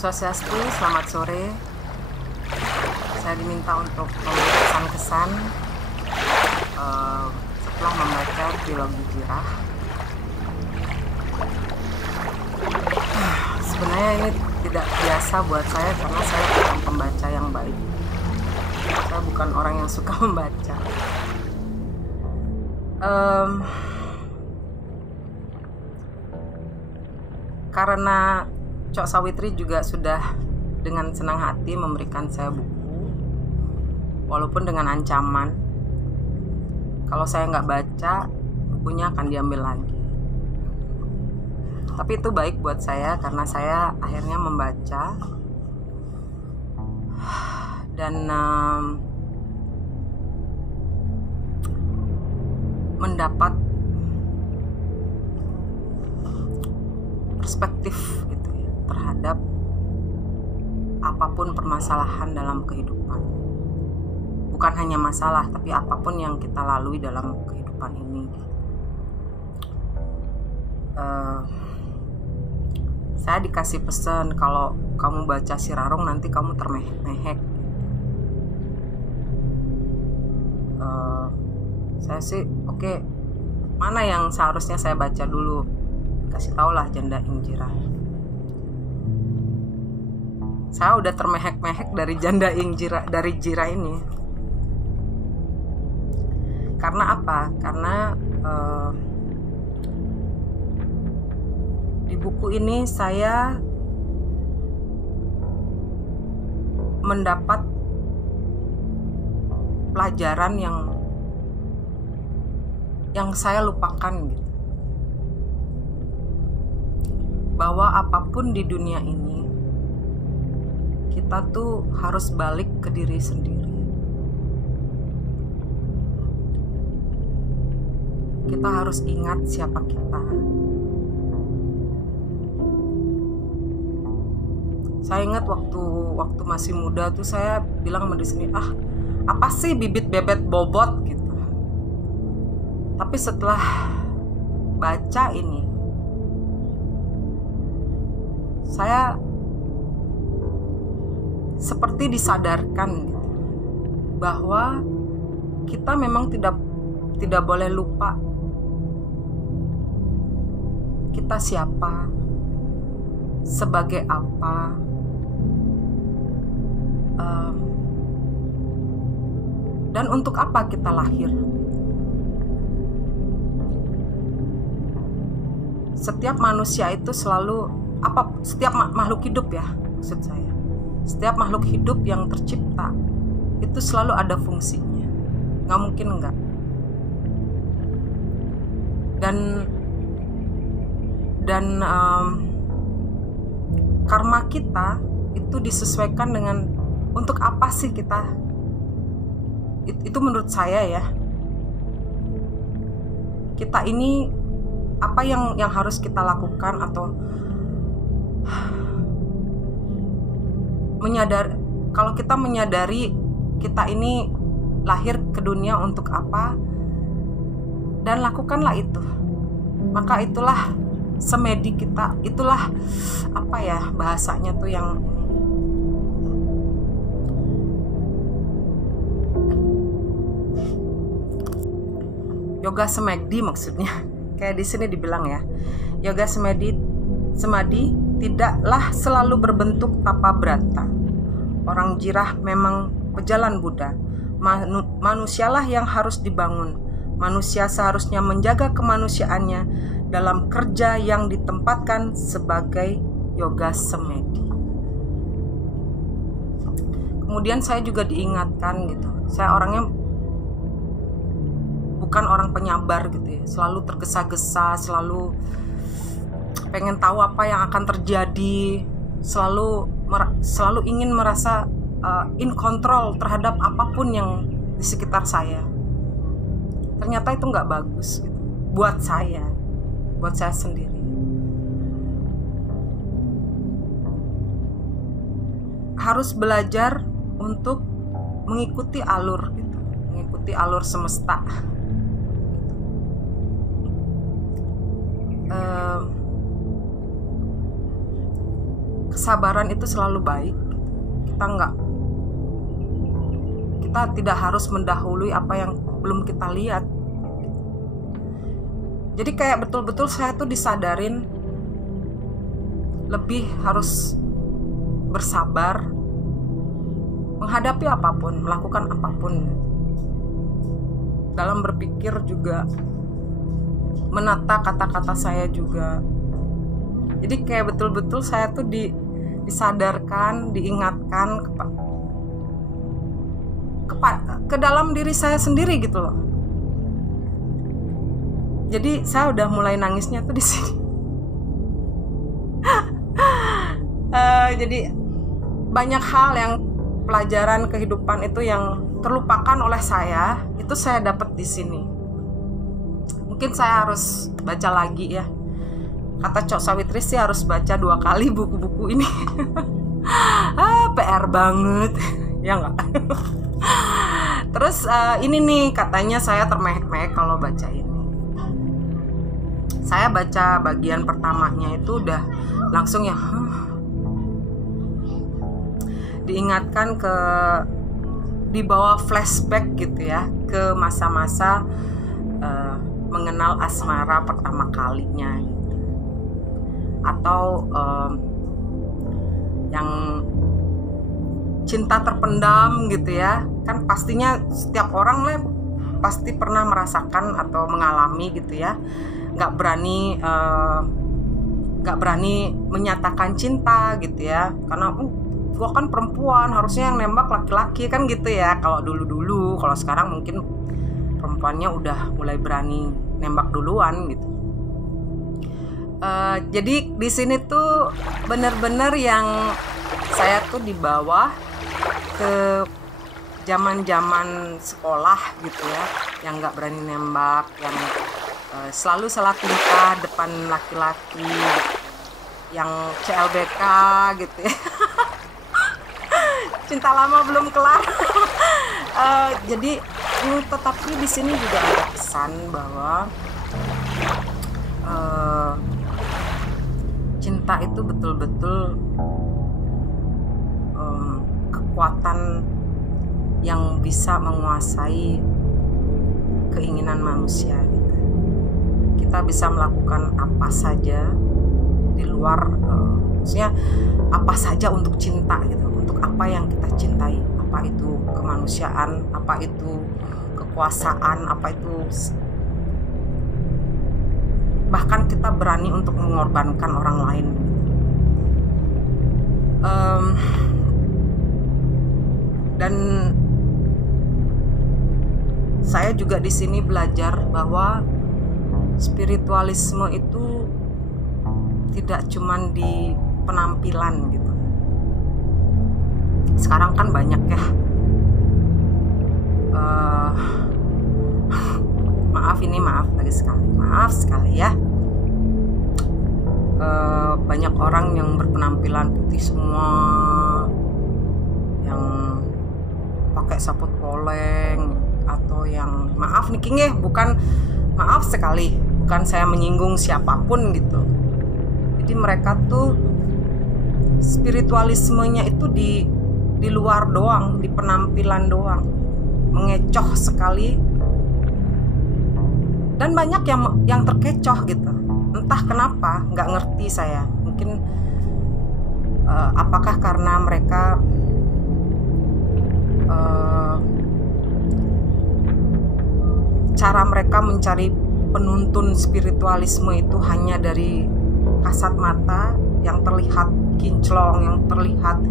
Swastiastu, selamat sore. Saya diminta untuk memberi kesan-kesan setelah membaca trilogi Jirah. Sebenarnya ini tidak biasa buat saya karena saya bukan pembaca yang baik. Saya bukan orang yang suka membaca. Karena Cok Sawitri juga sudah dengan senang hati memberikan saya buku, walaupun dengan ancaman kalau saya nggak baca bukunya akan diambil lagi. Tapi itu baik buat saya karena saya akhirnya membaca dan mendapat perspektif gitu ya, terhadap apapun permasalahan dalam kehidupan. Bukan hanya masalah, tapi apapun yang kita lalui dalam kehidupan ini. Saya dikasih pesan kalau kamu baca Sirarong nanti kamu termehek-mehek. Saya sih oke, mana yang seharusnya saya baca dulu? Kasih taulah Janda Ing Jirah. Saya udah termehek-mehek dari Janda Ing Jirah, dari Jirah ini. Karena apa? Karena di buku ini saya mendapat pelajaran yang saya lupakan gitu. Bahwa apapun di dunia ini kita tuh harus balik ke diri sendiri. Kita harus ingat siapa kita. Saya ingat waktu masih muda tuh saya bilang sama diri sendiri, apa sih bibit bebet bobot gitu. Tapi setelah baca ini, saya seperti disadarkan gitu, bahwa kita memang tidak boleh lupa kita siapa, sebagai apa, dan untuk apa kita lahir. Setiap manusia itu setiap makhluk hidup ya, maksud saya, setiap makhluk hidup yang tercipta itu selalu ada fungsinya, nggak mungkin enggak. Dan karma kita itu disesuaikan dengan untuk apa sih kita. Itu menurut saya ya, kita ini apa yang harus kita lakukan, atau kalau kita menyadari kita ini lahir ke dunia untuk apa dan lakukanlah itu, maka itulah semedi kita, itulah apa ya bahasanya tuh yang yoga semedi maksudnya. Kayak di sini dibilang ya, yoga semedi tidaklah selalu berbentuk tapa brata. Orang Jirah memang pejalan Buddha. Manusialah yang harus dibangun. Manusia seharusnya menjaga kemanusiaannya dalam kerja yang ditempatkan sebagai yoga semedi. Kemudian saya juga diingatkan gitu, saya orangnya bukan orang penyabar gitu ya, selalu tergesa-gesa, selalu pengen tahu apa yang akan terjadi, selalu ingin merasa in control terhadap apapun yang di sekitar saya. Ternyata itu nggak bagus gitu, buat saya sendiri. Harus belajar untuk mengikuti alur gitu, mengikuti alur semesta. kesabaran itu selalu baik. Kita tidak harus mendahului apa yang belum kita lihat. Jadi kayak betul-betul saya tuh disadarin lebih harus bersabar menghadapi apapun, melakukan apapun. Dalam berpikir juga, menata kata-kata saya juga. Jadi kayak betul-betul saya tuh disadarkan, diingatkan ke dalam diri saya sendiri gitu loh. Jadi saya udah mulai nangisnya tuh di sini. Jadi banyak hal yang pelajaran kehidupan itu yang terlupakan oleh saya, itu saya dapat di sini. Mungkin saya harus baca lagi ya. Kata Cok Sawitri sih harus baca 2 kali buku-buku ini. PR banget. Ya enggak? Terus ini nih katanya saya termehek-mehek kalau baca ini. Saya baca bagian pertamanya itu udah langsung ya diingatkan dibawa flashback gitu ya ke masa-masa mengenal asmara pertama kalinya gitu. Atau yang cinta terpendam gitu ya, kan pastinya setiap orang lah pasti pernah merasakan atau mengalami gitu ya, nggak berani menyatakan cinta gitu ya, karena gua kan perempuan, harusnya yang nembak laki-laki kan gitu ya kalau dulu. Kalau sekarang mungkin perempuannya udah mulai berani nembak duluan gitu. Jadi di sini tuh bener-bener yang saya tuh dibawa ke zaman-zaman sekolah gitu ya, yang nggak berani nembak, yang selalu salah tingkah depan laki-laki, yang CLBK gitu ya. Cinta lama belum kelar. Jadi tetapi di sini juga ada pesan bahwa cinta itu betul-betul kekuatan yang bisa menguasai keinginan manusia gitu. Kita bisa melakukan apa saja di luar maksudnya apa saja untuk cinta gitu, untuk apa yang kita cintai, apa itu kemanusiaan, apa itu kekuasaan, apa itu bahkan kita berani untuk mengorbankan orang lain. Dan saya juga di sini belajar bahwa spiritualisme itu tidak cuman di penampilan gitu. Sekarang kan banyak ya, maaf sekali ya, banyak orang yang berpenampilan putih semua, yang pakai saput poleng, atau yang maaf nih King ya, maaf sekali, bukan saya menyinggung siapapun gitu. Jadi mereka tuh spiritualismenya itu di luar doang, di penampilan doang, mengecoh sekali, dan banyak yang terkecoh gitu. Entah kenapa, nggak ngerti saya. Mungkin apakah karena mereka cara mereka mencari penuntun spiritualisme itu hanya dari kasat mata, yang terlihat kinclong, yang terlihat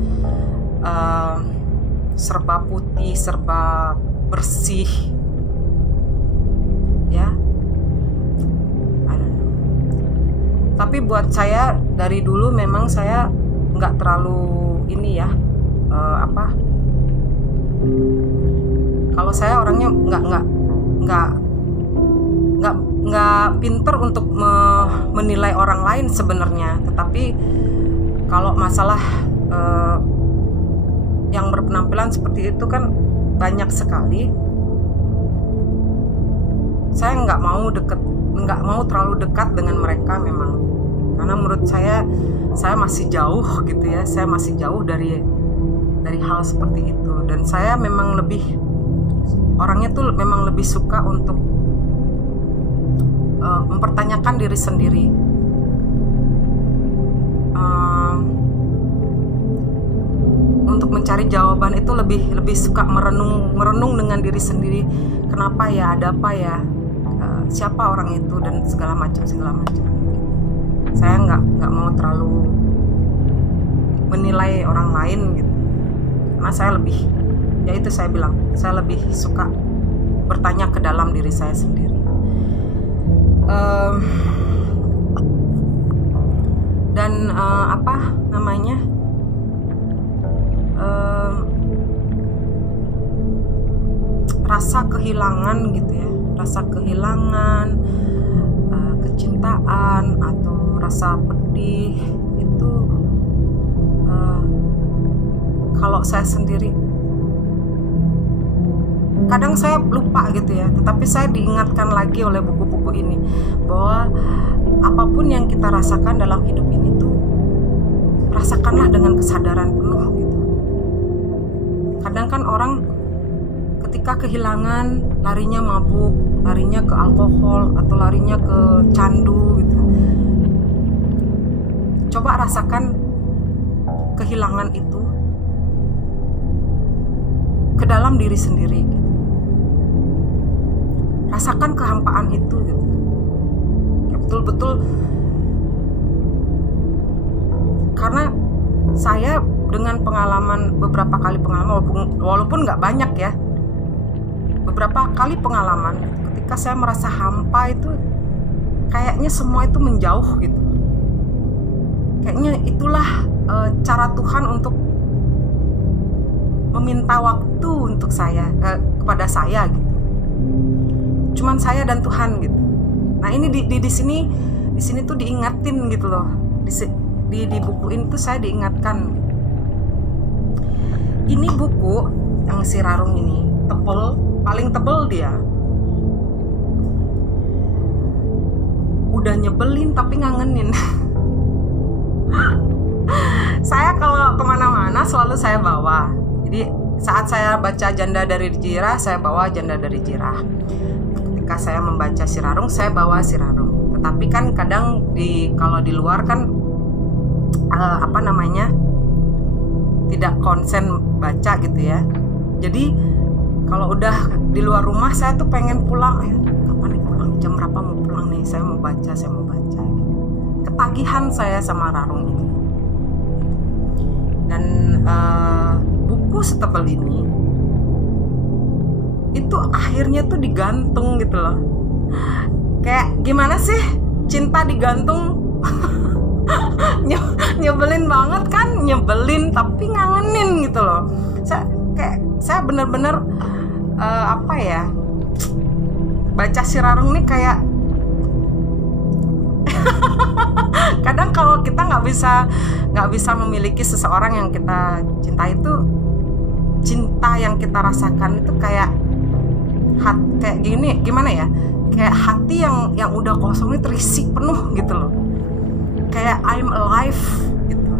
serba putih, serba bersih ya. Tapi buat saya dari dulu memang saya nggak terlalu ini ya, kalau saya orangnya nggak pinter untuk menilai orang lain sebenarnya. Tetapi kalau masalah yang berpenampilan seperti itu kan banyak sekali. Saya nggak mau terlalu dekat dengan mereka memang, Karena menurut saya masih jauh gitu ya, saya masih jauh dari hal seperti itu. Dan saya memang orangnya tuh memang lebih suka untuk mempertanyakan diri sendiri. Untuk mencari jawaban itu lebih suka merenung dengan diri sendiri. Kenapa ya, ada apa ya, siapa orang itu, dan segala macam. Saya nggak mau terlalu menilai orang lain gitu, karena saya lebih suka bertanya ke dalam diri saya sendiri. Dan rasa kehilangan gitu ya, kecintaan atau rasa pedih itu, kalau saya sendiri kadang saya lupa gitu ya, tetapi saya diingatkan lagi oleh buku-buku ini bahwa apapun yang kita rasakan dalam hidup ini tuh rasakanlah dengan kesadaran penuh gitu. Kadang kan orang ketika kehilangan larinya mabuk, larinya ke alkohol, atau larinya ke candu gitu. Coba rasakan kehilangan itu ke dalam diri sendiri gitu. Rasakan kehampaan itu gitu. Ya, betul-betul, karena saya dengan beberapa kali pengalaman, walaupun nggak banyak ya, beberapa kali pengalaman ketika saya merasa hampa itu, kayaknya semua itu menjauh gitu. Kayaknya itulah cara Tuhan untuk meminta waktu untuk saya, kepada saya gitu. Cuman saya dan Tuhan gitu. Nah ini di sini tuh diingatin gitu loh. Di buku ini tuh saya diingatkan. Ini buku yang si Rarung ini paling tebel dia. Udah nyebelin tapi ngangenin. Saya kalau kemana-mana selalu saya bawa. Jadi saat saya baca Janda dari Jirah, saya bawa Janda dari Jirah. Ketika saya membaca Si Rarung, saya bawa Si Rarung. Tetapi kan kadang kalau di luar kan tidak konsen baca gitu ya. Jadi kalau udah di luar rumah, saya tuh pengen pulang. Kapan nih pulang? Jam berapa mau pulang nih? Saya mau baca gitu. Ketagihan saya sama Rarung ini. Dan buku setebal ini itu akhirnya tuh digantung gitu loh. Kayak gimana sih cinta digantung? Nyebelin banget kan, nyebelin tapi ngangenin gitu loh. Saya bener-bener baca Si Rarung nih kayak kadang kalau kita nggak bisa memiliki seseorang yang kita cintai, itu cinta yang kita rasakan itu kayak gimana ya, kayak hati yang udah kosong ini terisi penuh gitu loh. Kayak I'm alive gitu.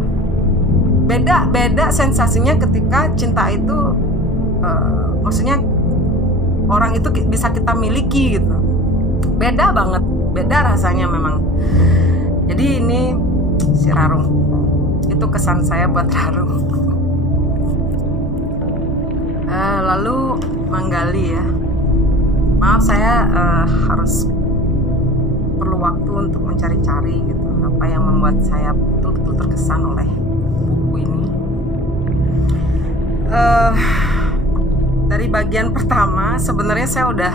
Beda sensasinya ketika cinta itu maksudnya orang itu bisa kita miliki gitu. Beda banget, beda rasanya memang. Jadi ini Si Rarung, itu kesan saya buat Rarung. Lalu Manggali ya, maaf saya harus perlu waktu untuk mencari-cari gitu apa yang membuat saya betul-betul terkesan oleh buku ini. Dari bagian pertama sebenarnya saya udah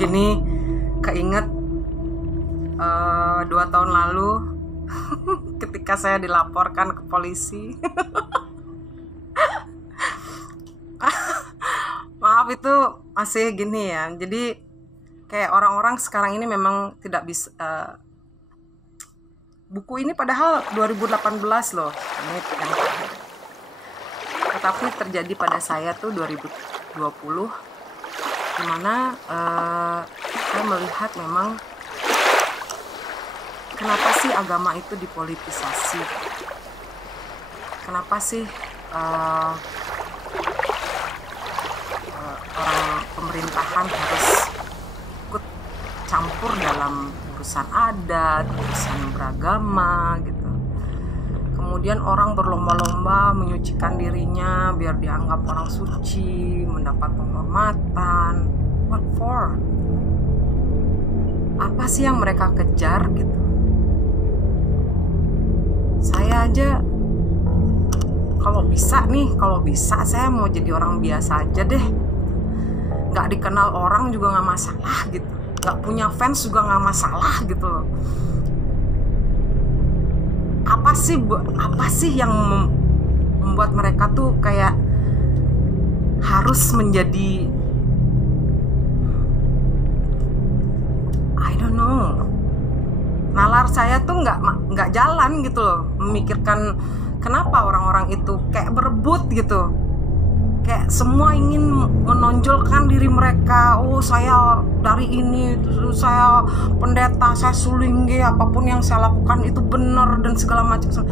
ini keinget 2 tahun lalu ketika saya dilaporkan ke polisi. Maaf itu masih gini ya. Jadi kayak orang-orang sekarang ini memang tidak bisa. Buku ini padahal 2018 loh. Ini yang terakhir. Tetapi terjadi pada saya tuh 2020, dimana saya melihat memang kenapa sih agama itu dipolitisasi? Kenapa sih orang pemerintahan harus ikut campur dalam urusan adat, urusan beragama gitu. Kemudian orang berlomba-lomba menyucikan dirinya biar dianggap orang suci, mendapat penghormatan. What for? Apa sih yang mereka kejar gitu? Saya aja kalau bisa saya mau jadi orang biasa aja deh. Nggak dikenal orang juga nggak masalah gitu. Nggak punya fans juga nggak masalah gitu loh. Apa sih yang membuat mereka tuh kayak harus menjadi, I don't know, nalar saya tuh nggak jalan gitu loh, memikirkan kenapa orang-orang itu kayak berebut gitu, kayak semua ingin menonjolkan diri mereka. Oh, saya dari ini, saya pendeta, saya sulingge, apapun yang saya lakukan itu benar dan segala macam.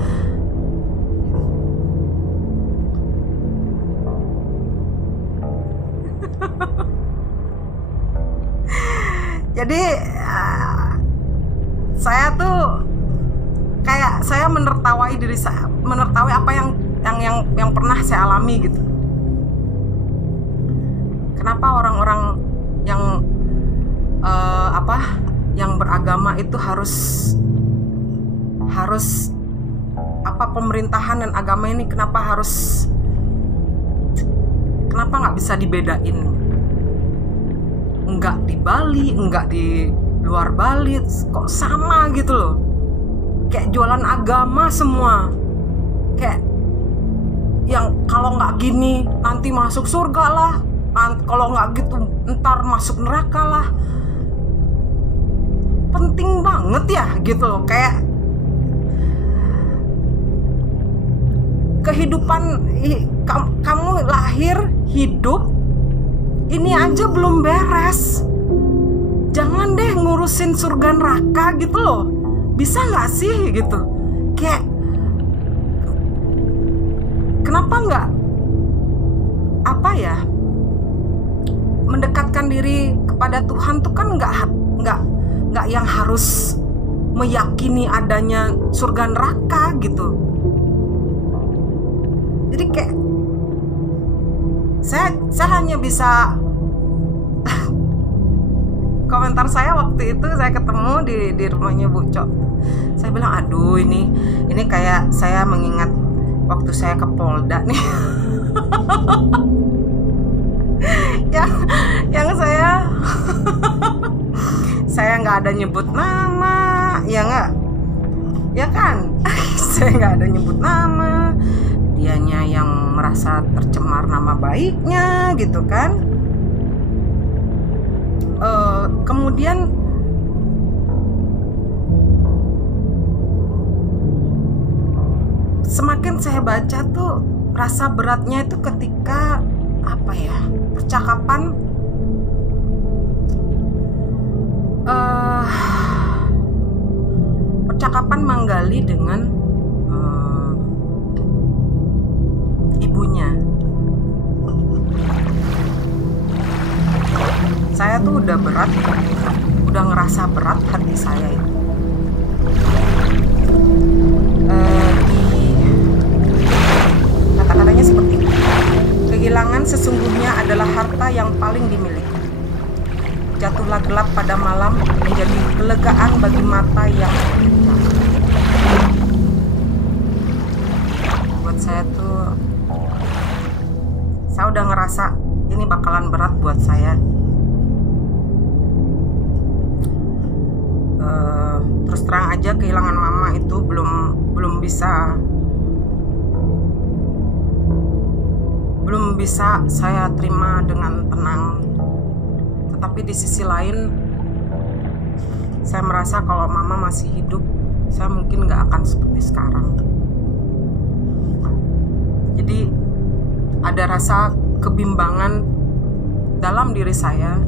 Jadi saya tuh kayak saya menertawai diri saya, menertawai apa yang pernah saya alami gitu. Kenapa orang-orang yang yang beragama itu harus pemerintahan dan agama ini kenapa nggak bisa dibedain? Enggak di Bali, enggak di luar Bali, kok sama gitu loh. Kayak jualan agama semua. Kayak yang kalau nggak gini nanti masuk surga lah, kalau nggak gitu ntar masuk neraka lah. Penting banget ya gitu loh. Kayak kehidupan kamu lahir, hidup, ini aja belum beres. Jangan deh ngurusin surga neraka gitu loh. Bisa gak sih gitu? Kayak kenapa nggak mendekatkan diri kepada Tuhan tuh kan nggak yang harus meyakini adanya surga neraka gitu. Jadi kayak saya hanya bisa komentar saya waktu itu saya ketemu di rumahnya Bu Cok. Saya bilang, aduh ini kayak saya mengingat waktu saya ke Polda nih. yang saya nggak ada nyebut nama, ya nggak, ya kan? Saya nggak ada nyebut nama, dianya yang merasa tercemar nama baiknya gitu kan. Kemudian semakin saya baca tuh rasa beratnya itu ketika percakapan Manggali dengan ibunya. Saya tuh udah ngerasa berat hati saya itu. Kata-katanya seperti ini. Kehilangan sesungguhnya adalah harta yang paling dimiliki. Jatuhlah gelap pada malam menjadi kelegaan bagi mata yang terpejam. Buat saya tuh, saya udah ngerasa ini bakalan berat buat saya. Terus terang aja kehilangan mama itu belum bisa saya terima dengan tenang. Tetapi di sisi lain saya merasa kalau mama masih hidup, saya mungkin gak akan seperti sekarang. Jadi ada rasa kebimbangan dalam diri saya.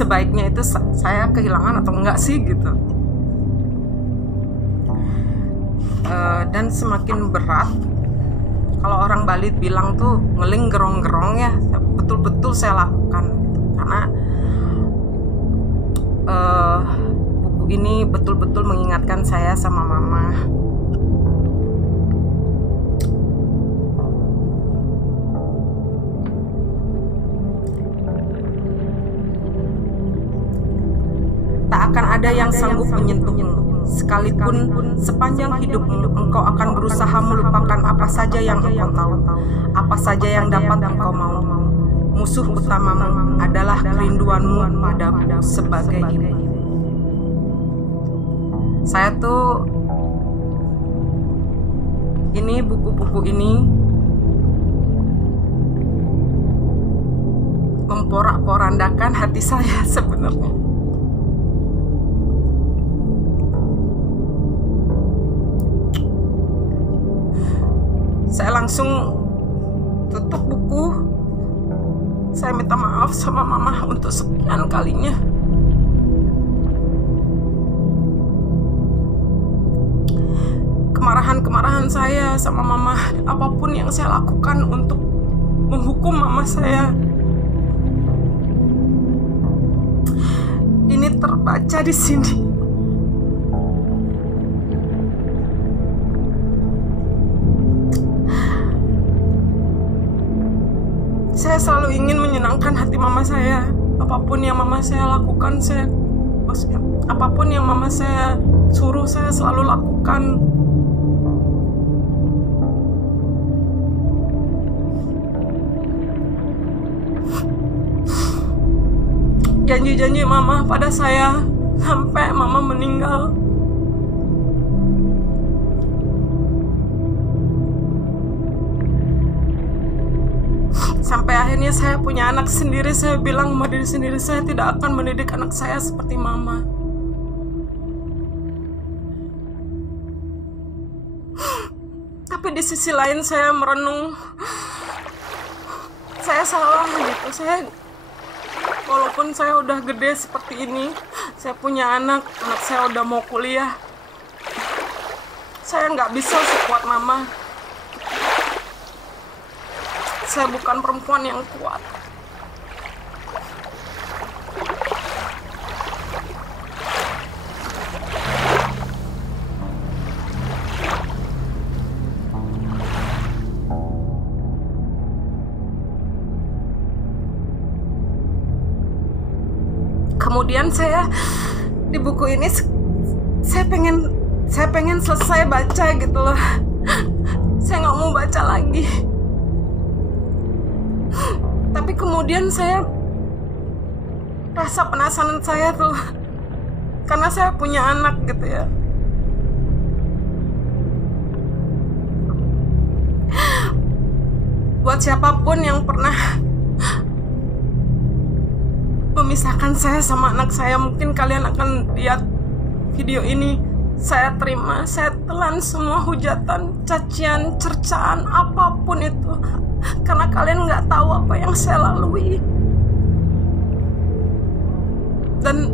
sebaiknya itu saya kehilangan atau enggak sih gitu. Dan semakin berat, kalau orang Bali bilang tuh ngeling gerong-gerong ya, betul-betul saya lakukan gitu. Karena buku ini betul-betul mengingatkan saya sama mama. Tak akan ada yang sanggup menyentuhmu. Sekalipun sepanjang hidupmu engkau akan berusaha melupakan apa saja yang engkau tahu, apa saja yang dapat engkau mau. Musuh utamamu adalah kerinduanmu padaku sebagai ibu. Saya tuh ini buku-buku ini memporak-porandakan hati saya sebenarnya. Saya langsung tutup buku. Saya minta maaf sama mama untuk sekian kalinya. Kemarahan saya sama mama, apapun yang saya lakukan untuk menghukum mama saya, ini terbaca di sini. Saya selalu ingin menyenangkan hati mama saya. Apapun yang mama saya lakukan, apapun yang mama saya suruh, saya selalu lakukan. Janji-janji mama pada saya sampai mama meninggal. Sampai akhirnya saya punya anak sendiri, saya bilang sama diri sendiri, saya tidak akan mendidik anak saya seperti mama. Tapi di sisi lain saya merenung, saya salah gitu. Walaupun saya udah gede seperti ini, saya punya anak saya udah mau kuliah, saya nggak bisa sekuat mama. Saya bukan perempuan yang kuat. Kemudian saya di buku ini saya pengen selesai baca gitu loh. Saya nggak mau baca lagi. Tapi kemudian saya rasa penasaran saya tuh, karena saya punya anak gitu ya. Buat siapapun yang pernah memisahkan saya sama anak saya, mungkin kalian akan lihat video ini. Saya terima, saya telan semua hujatan, cacian, cercaan, apapun itu, karena kalian nggak tahu apa yang saya lalui. Dan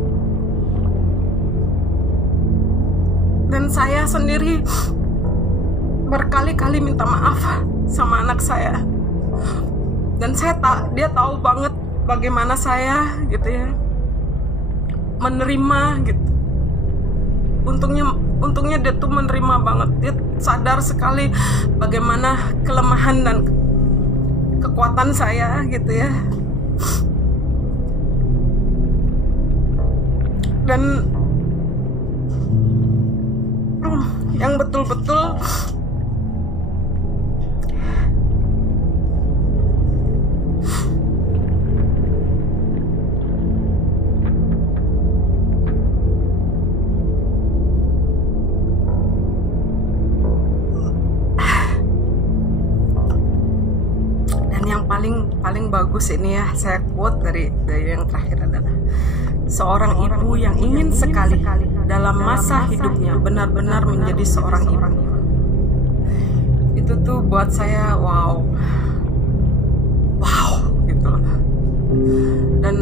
saya sendiri berkali-kali minta maaf sama anak saya. Dan dia tahu banget bagaimana saya gitu ya menerima gitu. Untungnya dia tuh menerima banget. Dia sadar sekali bagaimana kelemahan dan kekuatan saya gitu ya. Dan yang betul-betul paling bagus ini ya, saya quote dari yang terakhir adalah, seorang ibu yang ingin sekali dalam masa hidupnya benar-benar menjadi seorang ibu. Itu tuh buat saya wow gitu loh. Dan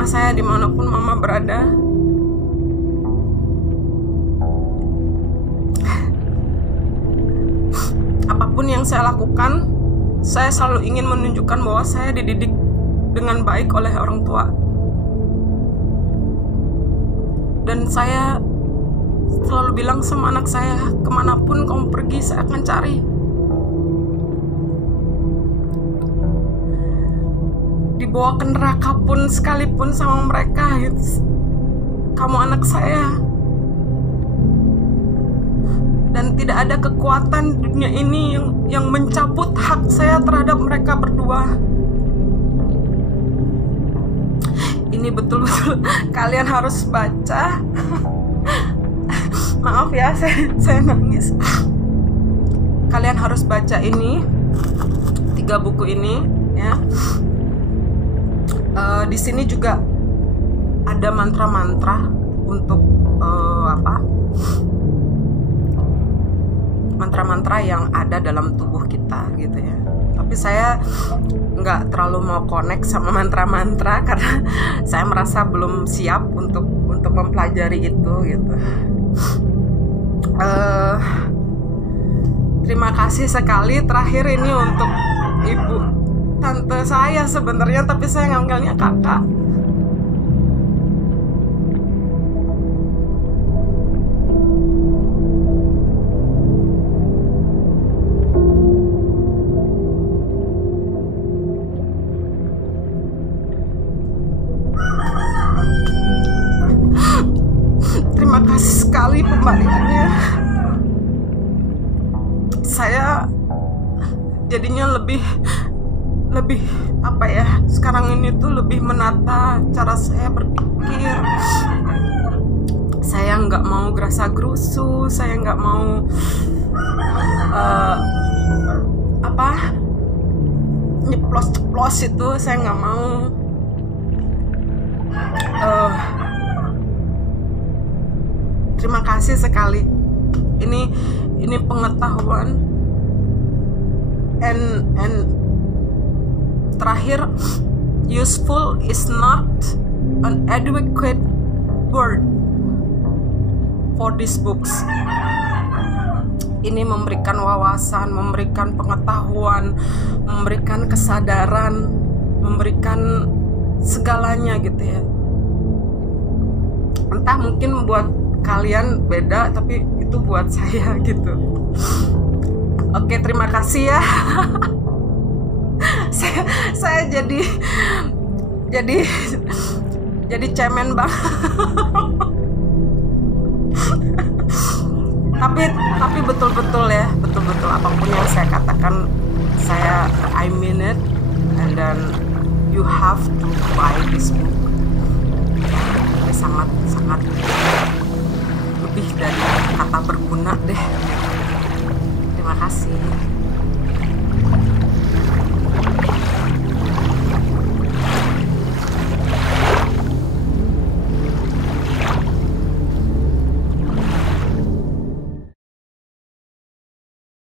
mama saya dimanapun mama berada. Apapun yang saya lakukan, saya selalu ingin menunjukkan bahwa saya dididik dengan baik oleh orang tua. Dan saya selalu bilang sama anak saya, kemanapun kamu pergi, saya akan cari. Dibawa ke neraka pun sekalipun sama mereka, gitu. Kamu anak saya. Dan tidak ada kekuatan di dunia ini yang mencabut hak saya terhadap mereka berdua. Ini betul-betul kalian harus baca. Maaf ya, saya nangis. Kalian harus baca ini, 3 buku ini, ya. Di sini juga ada mantra-mantra untuk mantra-mantra yang ada dalam tubuh kita, gitu ya. Tapi saya nggak terlalu mau connect sama mantra-mantra karena saya merasa belum siap untuk mempelajari itu, gitu. Terima kasih sekali terakhir ini untuk ibu tante saya sebenarnya, tapi saya ngambilnya kakak. Terima kasih sekali pembaliannya. Saya jadinya lebih apa ya, sekarang ini tuh lebih menata cara saya berpikir. Saya nggak mau gerasa gerusu, saya nggak mau nyeplos itu, saya nggak mau. Terima kasih sekali. Ini pengetahuan. And terakhir, useful is not an adequate word for these books. Ini memberikan wawasan, memberikan pengetahuan, memberikan kesadaran, memberikan segalanya, gitu ya. Entah mungkin buat kalian beda, tapi itu buat saya, gitu. Oke, terima kasih ya. saya jadi cemen banget. tapi betul-betul ya, betul-betul apapun yang saya katakan, I mean it. And then you have to buy this book. Ini sangat lebih dari kata berguna deh. Terima kasih.